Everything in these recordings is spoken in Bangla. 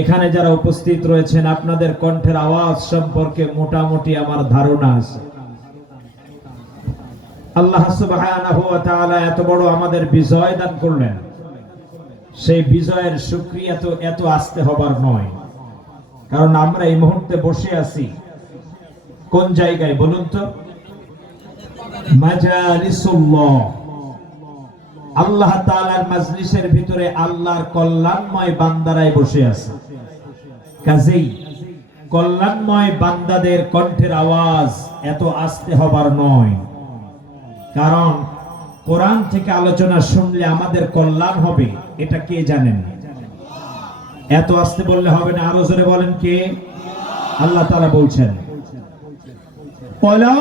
এখানে যারা উপস্থিত রয়েছেন, আপনাদের কণ্ঠের আওয়াজ সম্পর্কে মোটামুটি আমার ধারণা আছে। আল্লাহ সুবহানাহু ওয়া তাআলা এত বড় আমাদের বিজয় দান করলেন। সেই বিজয়ের সুক্রিয়া তো এত আসতে হবার নয়। কারণ আমরা এই মুহূর্তে বসে আছি। কোন জায়গায় বলুন তো? মাজালিসুল্লাহ। আল্লাহ তালার মাজলিসের ভিতরে আল্লাহর কল্যাণময় বান্দারাই বসে আছে। কাজেই কল্যাণময় বান্দাদের কণ্ঠের আওয়াজ এত আসতে হবার নয়। কারণ কোরআন থেকে আলোচনা শুনলে আমাদের কল্যাণ হবে, এটা কে জানেন? এত আসতে বললে হবে না, আরও জোরে বলেন কে? আল্লাহ তারা বলছেন পলালি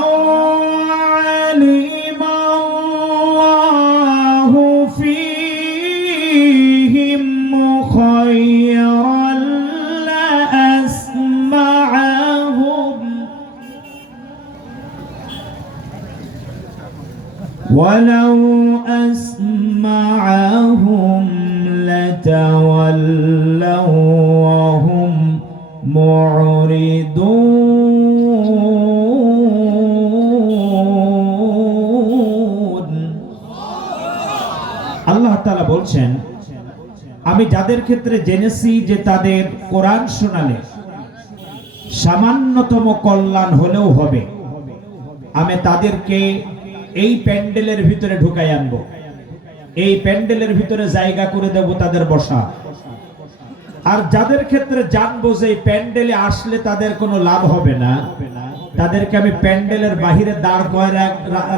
ولو أسمعهم لتولوا وهم معرضون আল্লাহ তাআলা বলছেন আমি যাদের ক্ষেত্রে জেনেছি যে তাদের কোরআন শোনালে সামান্যতম কল্যাণ হলেও হবে আমি তাদেরকে এই প্যান্ডেলের ভিতরে ঢুকাই আনব। এই প্যান্ডেলের ভিতরে জায়গা করে দেব তাদের বসা। আর যাদের ক্ষেত্রে জানব যে প্যান্ডেলে আসলে তাদের কোনো লাভ হবে না, তাদেরকে আমি প্যান্ডেলের বাহিরে দাঁড় করে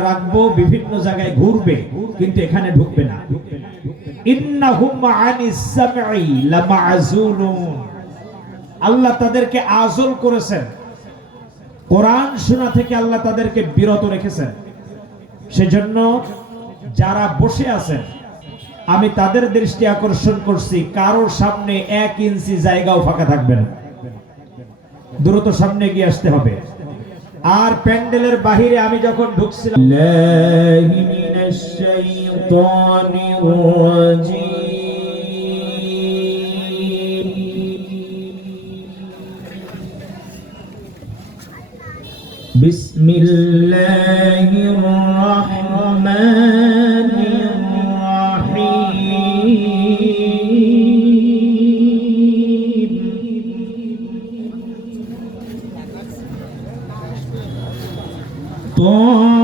রাখব, বিভিন্ন জায়গায় ঘুরবে, কিন্তু এখানে ঢুকবে না। আল্লাহ তাদেরকে আজল করেছেন। কোরআন শোনা থেকে আল্লাহ তাদেরকে বিরত রেখেছেন। সেজন্য যারা বসে আছেন আমি তাদের দৃষ্টি আকর্ষণ করছি কারোর সামনে এক ইঞ্চি জায়গাও ফাঁকা থাকবে না দ্রুত সামনে গিয়ে আসতে হবে আর প্যান্ডেলের বাহিরে আমি যখন ঢুকছিলাম বিল্লাহি মিনাশ শাইতানির রাজিম بسم الله Bom.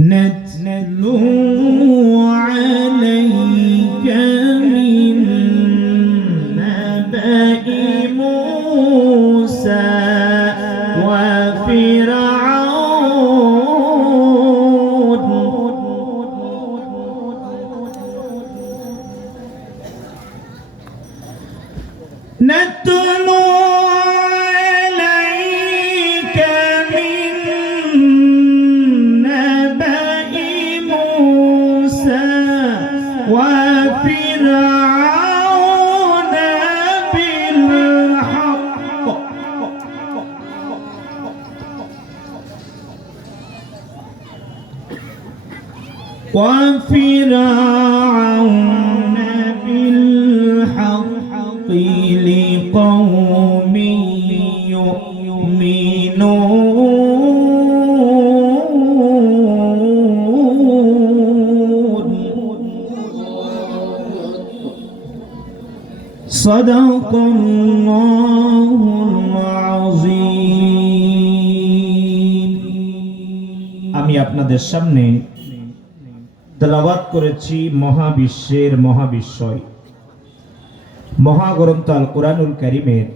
Net netluhu وفرعون করেছি মহাবিশ্বের মহাবিশ্বয়। মহাগ্রন্থ আল কোরআনুল করিমের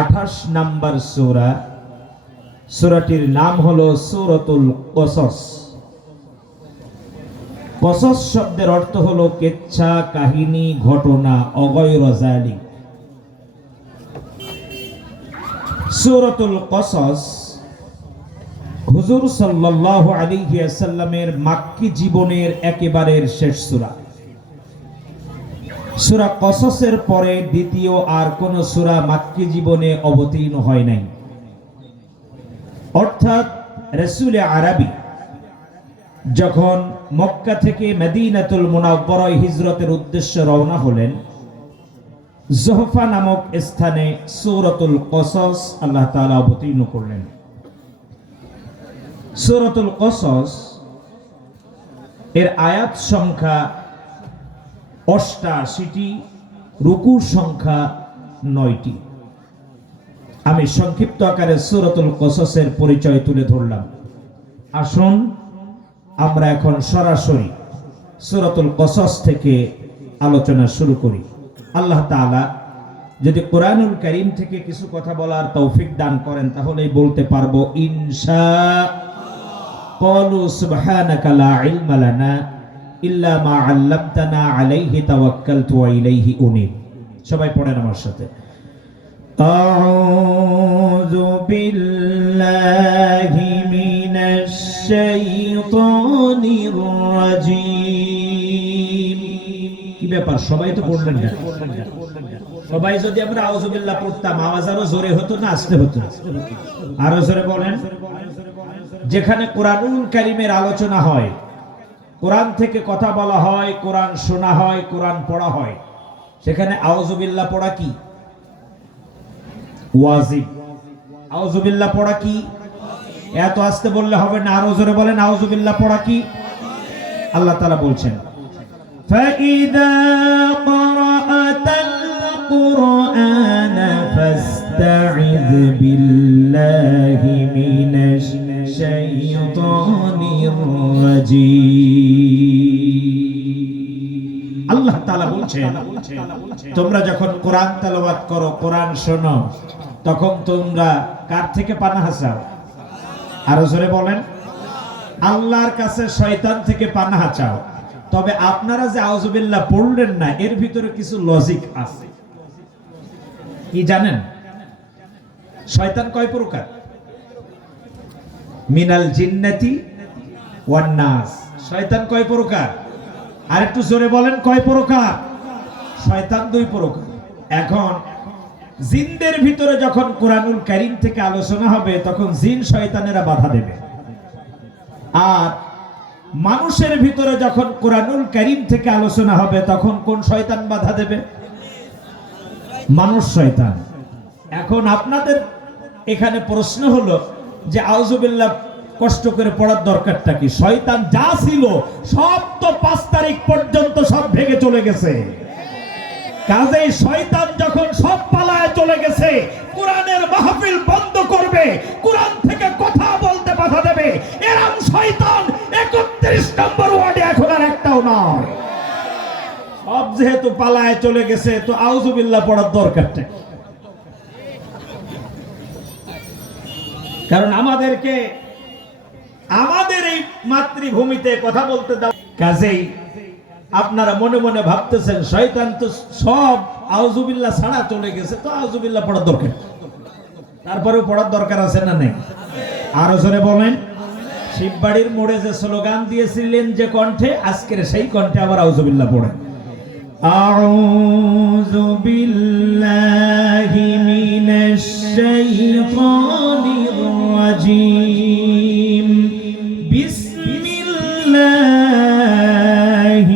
আঠাশ নাম্বার সূরা। সূরাটির নাম হলো সূরাতুল কসস। কসস শব্দের অর্থ হলো কেচ্ছা, কাহিনী, ঘটনা, অগৈর জালিক সূরাতুল কসস হুজুর আলাইহি ওয়াসাল্লামের মাক্কি জীবনের একেবারের শেষ সূরা। সূরা কসসের পরে দ্বিতীয় আর কোন সূরা মাক্কি জীবনে অবতীর্ণ হয় নাই। অর্থাৎ রাসূল আরবি যখন মক্কা থেকে মদিনাতুল মুনাওয়ারায় হিজরতের উদ্দেশ্যে রওনা হলেন, জোহফা নামক স্থানে সূরাতুল কসস আল্লাহ তাআলা অবতীর্ণ করলেন। সূরাতুল কসস এর আয়াত সংখ্যা অষ্টাশিটি, রুকুর সংখ্যা নয়টি। আমি সংক্ষিপ্ত আকারে সূরাতুল কসসের পরিচয় তুলে ধরলাম। আসুন, আমরা এখন সরাসরি সূরাতুল কসস থেকে আলোচনা শুরু করি। আল্লাহ তাআলা যদি কোরআনুল করিম থেকে কিছু কথা বলার তৌফিক দান করেন, তাহলেই বলতে পারব, ইনশা قالوا سبحانك لا علم لنا إلا ما علمتنا عليه توكلت وإليه أنيب সবাই পড়েন আমার সাথে أعوذ بالله من الشيطان الرجيم কি ব্যাপার সবাই তো পড়লেন না সবাই যদি আমরা আউযুবিল্লাহ পড়তাম আওয়াজ আরো জোরে হতো না আসতে হতো আরো জোরে বলেন যেখানে কোরআনুল কারিমের আলোচনা হয় কোরআন থেকে কথা বলা হয় কোরআন শোনা হয় কোরআন পড়া হয় সেখানে আউযুবিল্লাহ পড়া কি ওয়াজিব আউযুবিল্লাহ পড়া কি এত আসতে বললে হবে না আরো জোরে বলেন আউযুবিল্লাহ পড়া কি আল্লাহ তাআলা বলছেন فإذا قرأت القرآن فاستعذ بالله الشيطان الرجيم আল্লাহ তাআলা বলছেন তোমরা যখন কোরআন তেলাওয়াত করো কোরআন শোনো তখন তোমরা কার থেকে পানাহা চাও আরো জোরে বলেন আল্লাহর কাছে শয়তান থেকে পানাহা চাও তবে আপনারা যে আউজুবিল্লাহ পড়লেন না এর ভিতরে কিছু লজিক আছে কি জানেন শয়তান কয় প্রকার মিনাল জিন্নাতি ওয়ান নাস। শয়তান কয় প্রকার? আর একটু জোরে বলেন, কয় প্রকার? শয়তান দুই প্রকার। এখন, জিনদের ভিতরে যখন কোরআনুল কারীম থেকে আলোচনা হবে, তখন জিন শয়তানেরা বাধা দেবে। আর মানুষের ভিতরে যখন কোরআনুল কারীম থেকে আলোচনা হবে, তখন কোন শয়তান বাধা দেবে? মানুষ শয়তান। এখন আপনাদের এখানে প্রশ্ন হলো যে আউজুবিল্লাহ কষ্ট করে পড়ার দরকারটা কি? শয়তান যা ছিল, সব তো পাঁচ তারিখ পর্যন্ত সব ভেঙে চলে গেছে। কাজেই শয়তান যখন সব পালায় চলে গেছে, কোরআনের মাহফিল বন্ধ করবে, কোরআন থেকে কথা বলতে বাধা দেবে। এরম শয়তান একত্রিশ নম্বর ওয়ার্ডে এখন আর একটাও নয়। সব যেহেতু পালায় চলে গেছে, তো আউজুবিল্লাহ পড়ার দরকারটা কারণ আমাদেরকে আমাদের এই মাতৃভূমিতে কথা বলতে দাও। কাজেই আপনারা মনে মনে ভাবতেছেন, শয়তান তো সব আউজুবিল্লা ছাড়া চলে গেছে, তো আউজুবিল্লা পড়ার দরকার। তারপরেও পড়ার দরকার আছে না নেই? আরও জোরে বলেন। শিববাড়ির মোড়ে যে স্লোগান দিয়েছিলেন যে কণ্ঠে, আজকের সেই কণ্ঠে আবার আউজুবিল্লা পড়ে। আউজুবিল্লাহি মিনাশ শাইতানি الرجيم بسم الله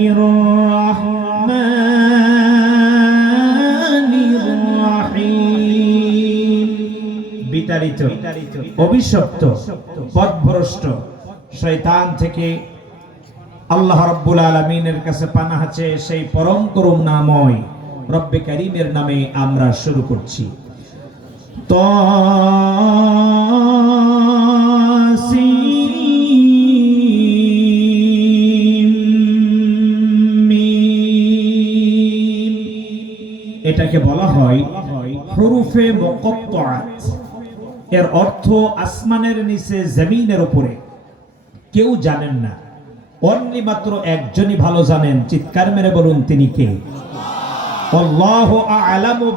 الرحمن الرحيم বিতাড়িত অভিশপ্ত পথভ্রষ্ট শয়তান থেকে আল্লাহ রব্বুল আলমিনের কাছে পানাহা চেয়ে সেই পরম করুণাময় রব্বে করিমের নামে আমরা শুরু করছি তসিম এটাকে বলা হয় হরুফে মুকত্তাআত। এর অর্থ আসমানের নিচে জমিনের উপরে। কেউ জানেন না। অনলি মাত্র একজনই ভালো জানেন। চিৎকার মেরে বলুন তিনি কে? আ'লামু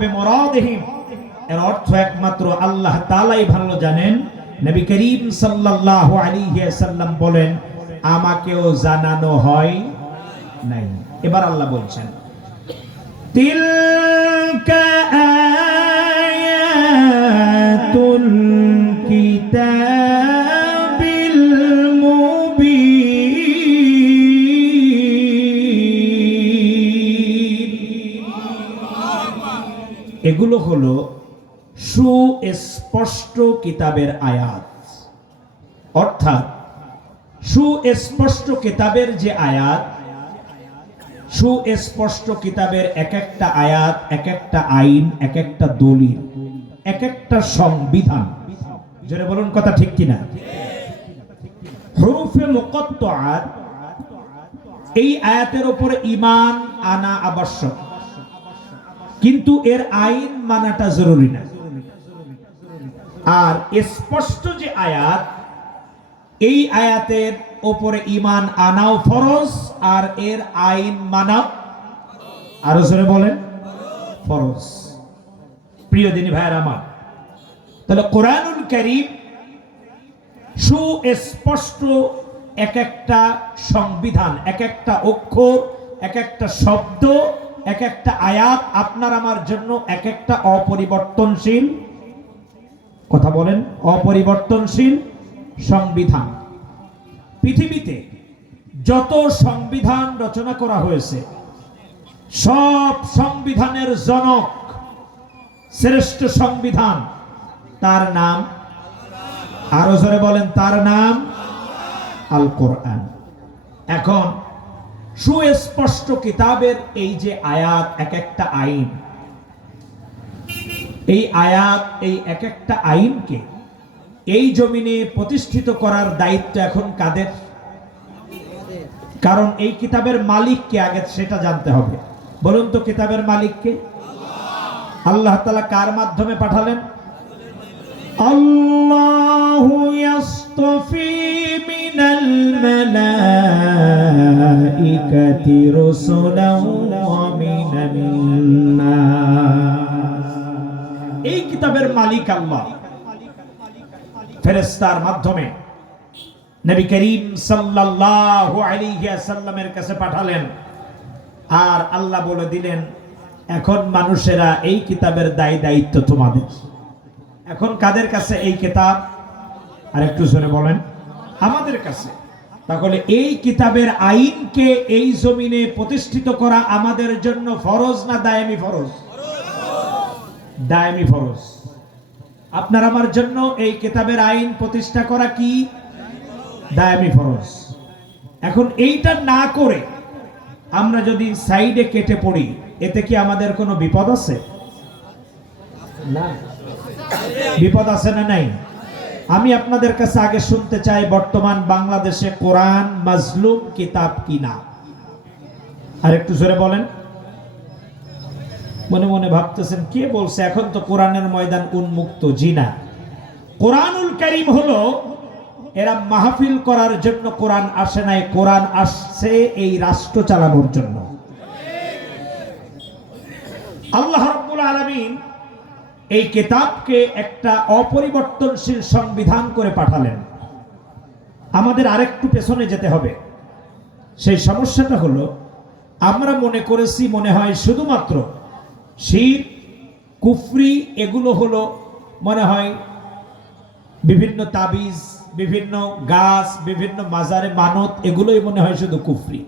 এর অর্থ একমাত্র আল্লাহ তাআলাই ভালো জানেন। নবী করিম সাল্লাল্লাহু আলাইহি ওয়াসাল্লাম বলেন, আমাকেও জানানো হয় নাই। এবার আল্লাহ বলছেন تلك آيات الكتاب المبين এগুলো হলো সুস্পষ্ট কিতাবের আয়াত অর্থাৎ সুস্পষ্ট কিতাবের যে আয়াত সুস্পষ্ট কিতাবের এক একটা আয়াত এক একটা আইন এক একটা দলিল এক একটা সংবিধান। যেটা বলুন কথা ঠিক কিনা? হরুফে মুকত্তাআত এই আয়াতের উপরে ইমান আনা আবশ্যক। কিন্তু এর আইন মানাটা জরুরি না। আর স্পষ্ট যে আয়াত, এই আয়াতের ওপরে ইমান আনাও ফরজ আর এর আইন মানাও। আরও জোরে বলেন, ফরজ। প্রিয় দিনী ভাইয়ের আমার, তাহলে কোরআনুল করিম সুস্পষ্ট এক একটা সংবিধান, এক একটা অক্ষর, এক একটা শব্দ, এক একটা আয়াত আপনার আমার জন্য এক একটা অপরিবর্তনশীল, কথা বলেন, অপরিবর্তনশীল সংবিধান। পৃথিবীতে যত সংবিধান রচনা করা হয়েছে, সব সংবিধানের জনক শ্রেষ্ঠ সংবিধান, তার নাম, আরও জোরে বলেন, তার নাম আল কোরআন এখন সুস্পষ্ট কিতাবের এই যে আয়াত এক একটা আইন, এই আয়াত, এই এক একটা আইনকে এই জমিনে প্রতিষ্ঠিত করার দায়িত্ব এখন কাদের? কারণ এই কিতাবের মালিককে আগে সেটা জানতে হবে। বলুন তো কিতাবের মালিককে। আল্লাহ তালা কার মাধ্যমে পাঠালেন? আল্লাহ এই কিতাবের মালিক আল্লাহ। ফেরেস্তার মাধ্যমে নবী করিম সাল্লাল্লাহু আলাইহি ওয়াসাল্লামের কাছে পাঠালেন। আর আল্লাহ বলে দিলেন, এখন মানুষেরা এই কিতাবের দায় দায়িত্ব তোমাদের। এখন কাদের কাছে এই কিতাব? আর একটু জোরে বলেন, আমাদের কাছে। তাহলে এই কিতাবের আইনকে এই জমিনে প্রতিষ্ঠিত করা আমাদের জন্য ফরজ না দায়ামি ফরজ? দায়ামি ফরজ। আপনার আমার জন্য এই কেতাবের আইন প্রতিষ্ঠা করা কি? দায়ামি ফরজ। এখন এইটা না করে আমরা যদি সাইডে কেটে পড়ি এতে কি আমাদের কোনো বিপদ আছে? না। বিপদ আছে না নাই? আমি আপনাদের কাছে আগে শুনতে চাই বর্তমান বাংলাদেশে কোরআন মাজলুম কিতাব কিনা আর একটু জোরে বলেন। মনে মনে ভাবতেছেন, কে বলছে এখন তো কোরআনের ময়দান উন্মুক্ত? জি না। কোরআনুল করিম হলো, এরা মাহফিল করার জন্য কোরআন আসে নাই, কোরআন আসছে এই রাষ্ট্র চালানোর জন্য। আল্লাহ রাব্বুল আলামিন এই কিতাবকে একটা অপরিবর্তনশীল সংবিধান করে পাঠালেন। আমাদের আরেকটু পেছনে যেতে হবে। সেই সমস্যাটা হলো, আমরা মনে করেছি মনে হয় শুধুমাত্র শির কুফরি এগুলো হলো মনে হয় বিভিন্ন তাবিজ, বিভিন্ন গাছ, বিভিন্ন মাজারে মানত, এগুলোই মনে হয় শুধু কুফরি।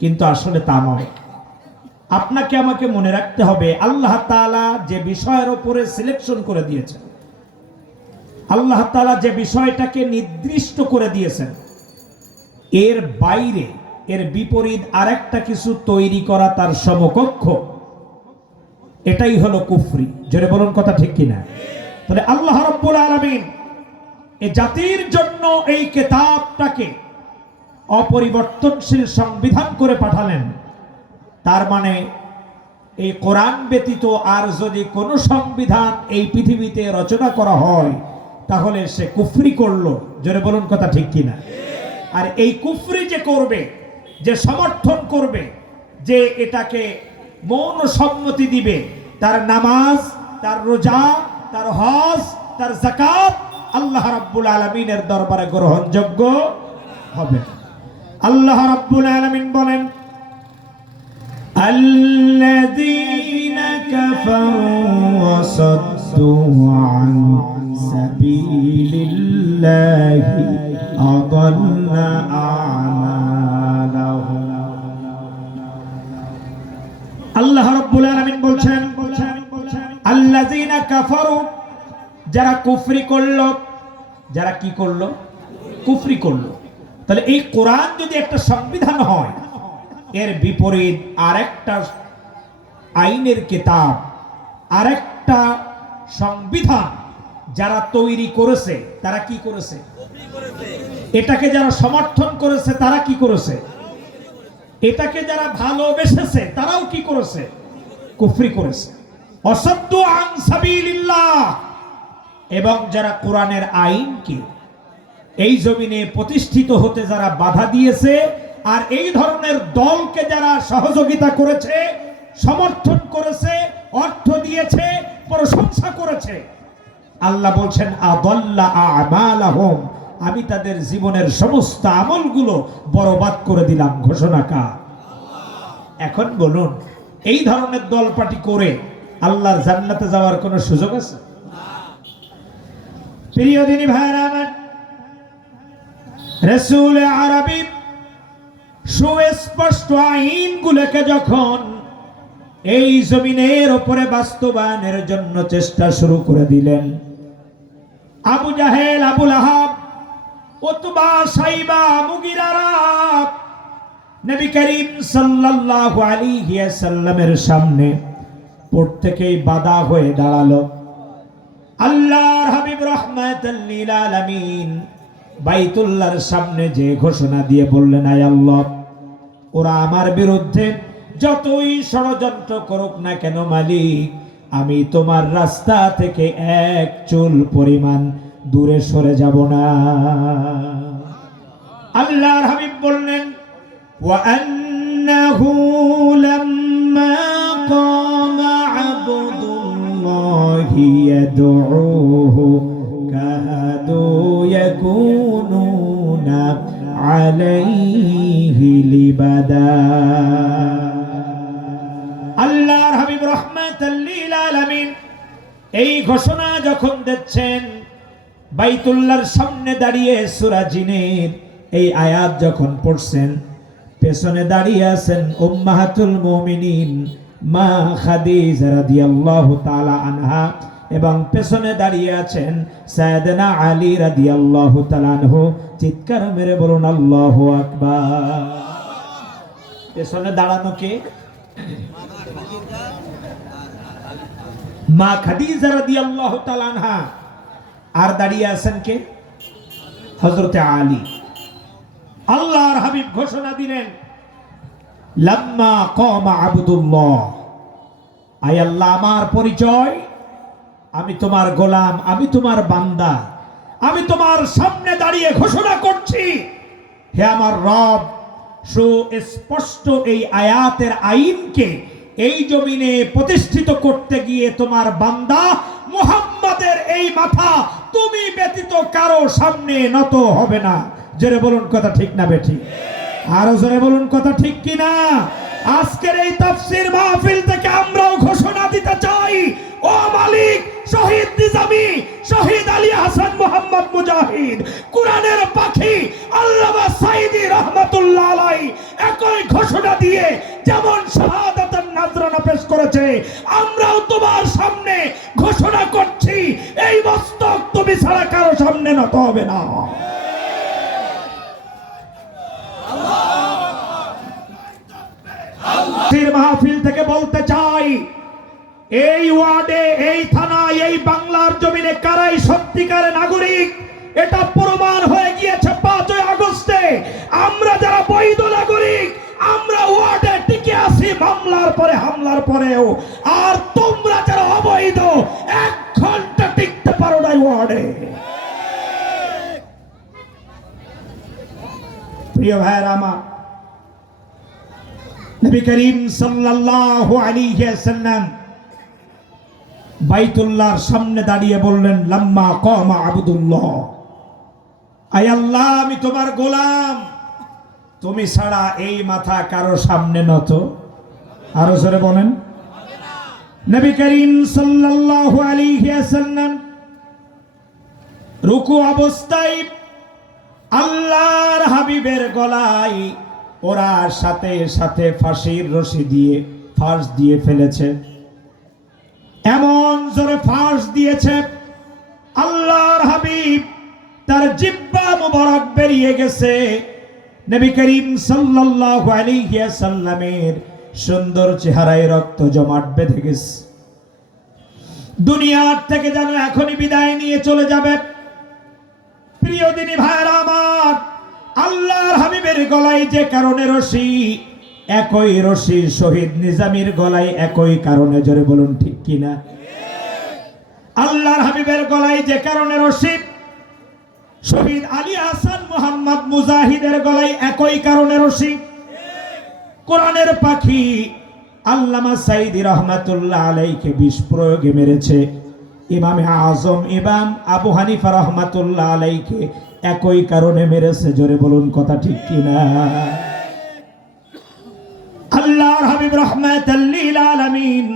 কিন্তু আসলে তা নয়। আপনাকে আমাকে মনে রাখতে হবে, আল্লাহ তাআলা যে বিষয়ের ওপরে সিলেকশন করে দিয়েছেন, আল্লাহ তাআলা যে বিষয়টাকে নির্দিষ্ট করে দিয়েছেন, এর বাইরে, এর বিপরীত আরেকটা কিছু তৈরি করা তার সমকক্ষ। এটাই হলো কুফরি। জোরে বলুন কথা ঠিক কিনা? তাহলে আল্লাহ রব্বুল আলামিন এ জাতির জন্য এই কেতাবটাকে অপরিবর্তনশীল সংবিধান করে পাঠালেন। তার মানে এই কোরআন ব্যতীত আর যদি কোনো সংবিধান এই পৃথিবীতে রচনা করা হয়, তাহলে সে কুফরি করল। জোরে বলুন কথা ঠিক কিনা? আর এই কুফরি যে করবে, যে সমর্থন করবে, যে এটাকে মৌন সম্মতি দিবে তার নামাজ তার রোজা তার হজ তার জাকাত আল্লাহ রাব্বুল আলমিনের দরবারে গ্রহণযোগ্য হবে না। আল্লাহ রাব্বুল আলামিন বলেন الذين كفروا وصدوا عن سبيل الله أضل أعمالهم আল্লাহ রাব্বুল আলামিন বলছেন, আল্লাযীনা কাফারু যারা কুফরি করল, যারা কি করল? কুফরি করল। তাহলে এই কোরআন যদি একটা সংবিধান হয়, এর বিপরীত আরেকটা আইনের কিতাব, আরেকটা সংবিধান যারা তৈরি করেছে, তারা কি করেছে? এটাকে যারা সমর্থন করেছে, তারা কি করেছে? এটাকে যারা ভালোবেসেছে, তারাও কি করেছে? কুফরি করেছে। অসত্য আন সাবিলিল্লাহ। এবং যারা কোরআনের আইনকে এই জমিনে প্রতিষ্ঠিত হতে যারা বাধা দিয়েছে, আর এই ধরনের দলকে যারা সহযোগিতা করেছে, সমর্থন করেছে, অর্থ দিয়েছে, প্রশংসা করেছে, আল্লাহ বলছেন, আদল্লা আমালাহুম। আমি তাদের জীবনের সমস্ত আমলগুলো বরবাদ করে দিলাম, ঘোষণা কা এখন বলুন, এই ধরনের দল পার্টি করে আল্লাহর জান্নাতে যাওয়ার কোনো সুযোগ আছে? প্রিয় দিনী ভাইরা আমার, রসুল আরবি সুস্পষ্ট আইনগুলোকে যখন এই জমিনের ওপরে বাস্তবায়নের জন্য চেষ্টা শুরু করে দিলেন, আবু জাহেল, আবুল আহাব উতবা সাইবা মুগিরারা নবী করিম সাল্লাল্লাহু আলাইহি সাল্লামের সামনে প্রত্যেকেই বাধা হয়ে দাঁড়াল। আল্লাহর হাবিব রহমাতাল লিল আলামিন বাইতুল্লাহর সামনে যে ঘোষণা দিয়ে বললেন, আয় আল্লাহ, ওরা আমার বিরুদ্ধে যতই ষড়যন্ত্র করুক না কেন মালিক, আমি তোমার রাস্তা থেকে এক চুল পরিমাণ দূরে সরে যাব না আল্লাহর হাবিব বললেন وأنه لما قام عبد الله يدعوه كادوا يكونون عليه لبدا আল্লাহর হাবিব রহমাতাল্লিল আলামিন এই ঘোষণা যখন দিচ্ছেন বাইতুল্লাহর সামনে দাঁড়িয়ে সূরা জিনের এই আয়াত যখন পড়ছেন, পেছনে দাঁড়িয়ে আছেন উম্মাহাতুল মুমিনিন, মা খাদিজা রাদিয়াল্লাহু তাআলা আনহা, এবং পেছনে দাঁড়িয়ে আছেন সাইয়েদনা আলী রাদিয়াল্লাহু তাআলা আনহু, চিৎকার মেরে বলুন, আল্লাহু আকবার। পেছনে দাঁড়ানো কে? মা খাদিজা রাদিয়াল্লাহু তাআলা আনহা। আর দাঁড়িয়ে আছেন কে? হযরতে আলী। আল্লাহর হাবিব ঘোষণা দিলেন, লাম্মা কমা আবদুল্লাহ। আয় আল্লাহ, আমার পরিচয়। আমি তোমার গোলাম, আমি তোমার বান্দা। আমি তোমার সামনে দাঁড়িয়ে ঘোষণা করছি। হে আমার রব, সুস্পষ্ট এই আয়াতের আইনকে এই জমিনে প্রতিষ্ঠিত করতে গিয়ে তোমার বান্দা মুহাম্মাদের এই মাথা তুমি ব্যতীত কারও সামনে নত হবে না। বলুন কথা ঠিক না বেঠি। আরও জোরে বলুন কথা ঠিক আজকের এই তাফসীর মাহফিল থেকে আমরাও ঘোষণা দিতে চাই, ও মালিক, শহীদ নিজামি, শহীদ আলী হাসান মোহাম্মদ মুজাহিদ, কোরআনের পাখি আল্লামা সাইদি রহমাতুল্লাহ আলাই একই ঘোষণা দিয়ে যেমন নাজরানা পেশ করেছে। আমরাও তোমার সামনে ঘোষণা করছি, এই মস্তক তুমি ছাড়া কারও সামনে নত হবে না। মাহফিল থেকে বলতে চাই, এই ওয়ার্ডে, এই থানায়, এই বাংলার জমিনে কারাই সত্যিকারের নাগরিক? এটা প্রমাণ হয়ে গিয়েছে পাঁচই আগস্টে। আমরা যারা বৈধ নাগরিক, আমরা ওয়ার্ডে আছি মামলার পরে, হামলার পরেও। আর তোমরা যারা অবৈধ, এক ঘণ্টা টিকতে পারো নাই ওয়ার্ডে। প্রিয় ভাইয়ের আমার, নবী করিম সাল্লাল্লাহু আলাইহি ওয়াসাল্লাম বাইতুল্লাহর সামনে দাঁড়িয়ে বললেন, লাম্মা কমা আবুদুল্লাহ। আয় আল্লাহ, আমি তোমার গোলাম। তুমি ছাড়া এই মাথা কারও সামনে নত। আরও জোরে বলেন। নবী করিম সাল্লাল্লাহু আলাইহি ওয়াসাল্লাম রুকু অবস্থায় আল্লাহর হাবিবের গলায় ওরা সাথে সাথে ফাঁসির রশি দিয়ে ফাঁস দিয়ে ফেলেছে। এমন জোরে ফাঁস দিয়েছে, আল্লাহর হাবিব তার জিব্বা মুবারক বেরিয়ে গেছে। নবী করিম সাল্লাল্লাহু আলাইহি সাল্লামের সুন্দর চেহারায় রক্ত জমাট বেঁধে গেছে। দুনিয়ার থেকে যেন এখনই বিদায় নিয়ে চলে যাবে প্রিয় দিনী ভাইরা আমার, আল্লাহর হাবিবের গলায় যে কারণে রশি, একই রশি শহীদ নিজামীর গলায় একই কারণে, জোরে বলুন ঠিক কিনা? আল্লাহর হাবিবের গলায় যে কারণে রশি শহীদ আলী হাসান মোহাম্মদ মুজাহিদের গলায় একই কারণে রশি। কোরআনের পাখি আল্লামা সাইদি রহমাতুল্লাহ আলাইকে বিষ প্রয়োগে মেরেছে। ইমামে আজম, ইমাম আবু হানিফা রহমাতুল্লাহ আলাইকে একই কারণে মেরেছে। জোরে বলুন, কথা ঠিক কিনা? আল্লাহর হাবিব রহমাতাল্লিল আলামিন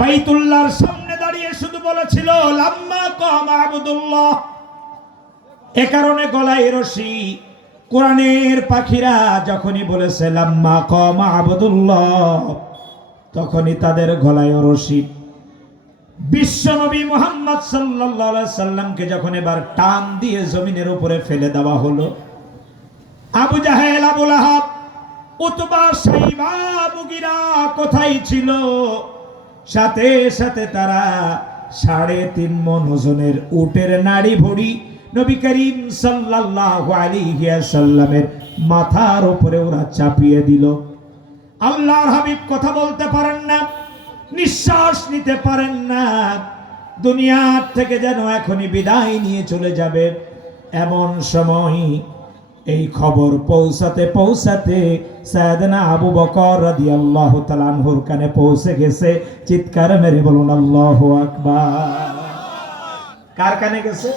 বাইতুল্লাহর সামনে দাঁড়িয়ে শুধু বলেছিল, লাম্মা কম আবুদুল্লাহ। এ কারণে গলায় রশি কোরআনের পাখিরা যখনই বলেছে, লাম্মা কম আবুদুল্লাহ তখনই তাদের গলায় রশি। বিশ্বনবী মোহাম্মদ সাল্লাল্লাহু সাল্লামকে যখন এবার টান দিয়ে জমিনের উপরে ফেলে দেওয়া হলো, আবু জাহেল আবুল আহাব উতবা সাইবা মুগিরা কোথায় ছিল? সাথে সাথে তারা সাড়ে তিন মন ওজনের উটের নাড়ি ভড়ি নবী করিম সাল্লাল্লাহু সাল্লামের মাথার উপরে ওরা চাপিয়ে দিল। আল্লাহর হাবিব কথা বলতে পারেন না, নিঃশ্বাস নিতে পারেন না। দুনিয়ার থেকে যেন এখনই বিদায় নিয়ে চলে যাবে, এমন সময় এই খবর পৌঁছাতে পৌঁছাতে সায়দনা আবু বকর রাদিয়াল্লাহু তাআলা আনহুর কানে পৌঁছে গেছে, চিৎকার মেরে বলুন, আল্লাহ আকবার। কার কানে গেছে?